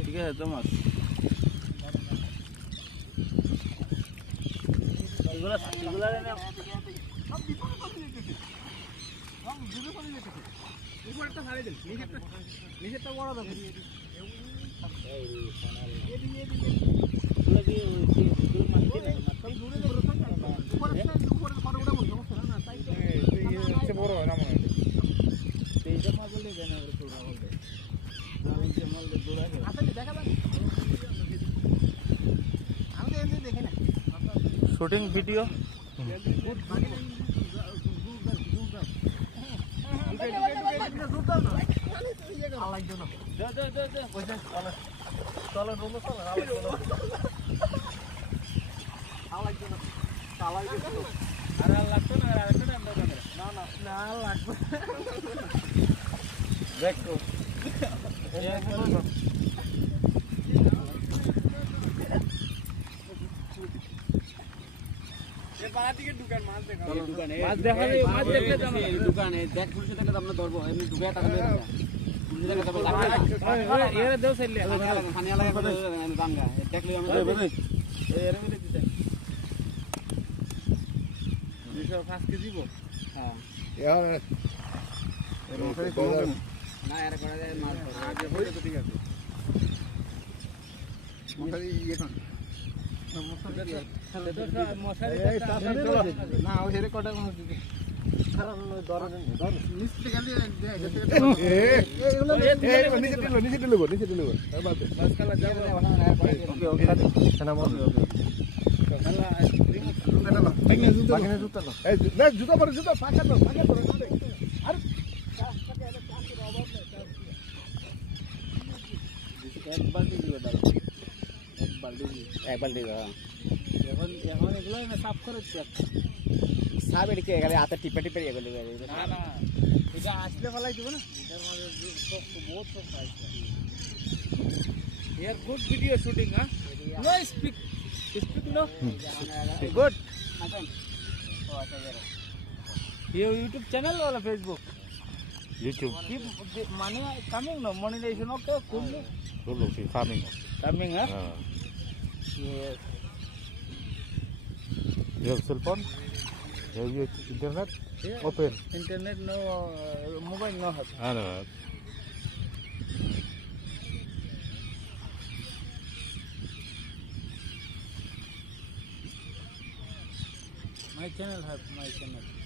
ठीक है তোমার এগুলা এগুলা না সব বিপদ করে দিতেছে সব দূরে করে দিতেছে উপরটা ছাড়ে দেন নিচেরটা বড় দাও এই সোনাল এগুলা কি দূরে মারতে না সব দূরে দূরে উপরে ফটো ওটা বল সমস্যা না তাই তো এই বড় হয় না মনে হয় এইটা মা বলে দেন আর তো বল দে আমি যে মাল দূরে আছে আসলে দেখা যাবে আমি এমনি দেখি না शूटिंग वीडियो জুতা পরে জুতা ফাঁকা তো ফাঁকা করে এক বালতি দিও ডাল এক বালতি এখন এখন এগুলো না সাফ করে সাফ এদিকে গেলে হাতে টিপে টিপে এগুলো না না এটা আসলে ফলাই দিব না এটার মধ্যে সফট বহুত সফট আছে here good video shooting no speak no good ये YouTube चैनल वाला Facebook YouTube की माने coming no monetization okay cool farming farming है ये your cell phone have you internet open internet no mobile no have no my channel have my channel